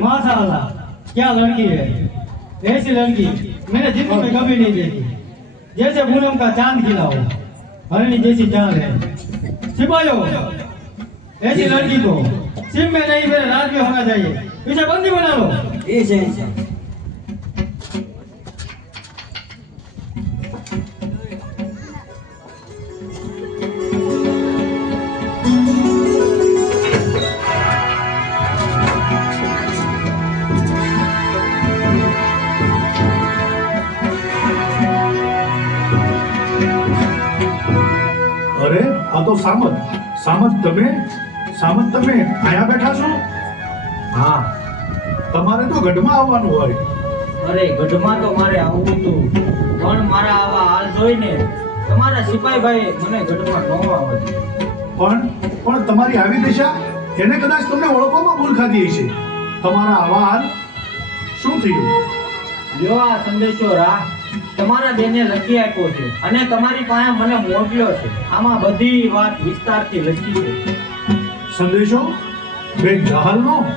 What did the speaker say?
माशाल्लाह क्या लड़की है ऐसी लड़की मैंने जिंदगी में कभी नहीं देखी जैसे पूनम का चांद खिला हो हरणी जैसी चांद है सिपाहियों ऐसी लड़की को सिर्फ में नहीं मेरे राज में होना चाहिए पीछे बंदी बना लो તો સામત સામત તમે સામત તમે આયા બેઠા છો? હા તમારે તો ગઢમાં આવવાનું હોય. અરે ગઢમાં તો મારે આવવું હતું પણ મારા આવા હાલ જોઈને તમારા સિપાહીભાઈ મને ગઢમાં ન આવવા પણ પણ તમારી આવી દિશા એને કદાચ તમને ઓળખવામાં ભૂલ ખાધી હશે. તમારા આવા હાલ શું થયું? લ્યો આ સંદેશો રાહ તમારા બેને લખી આપ્યો છે અને તમારી પાસે મને મોકલ્યો છે. આમાં બધી વાત વિસ્તારથી લખી છે. સંદેશો? બે જહાલનો?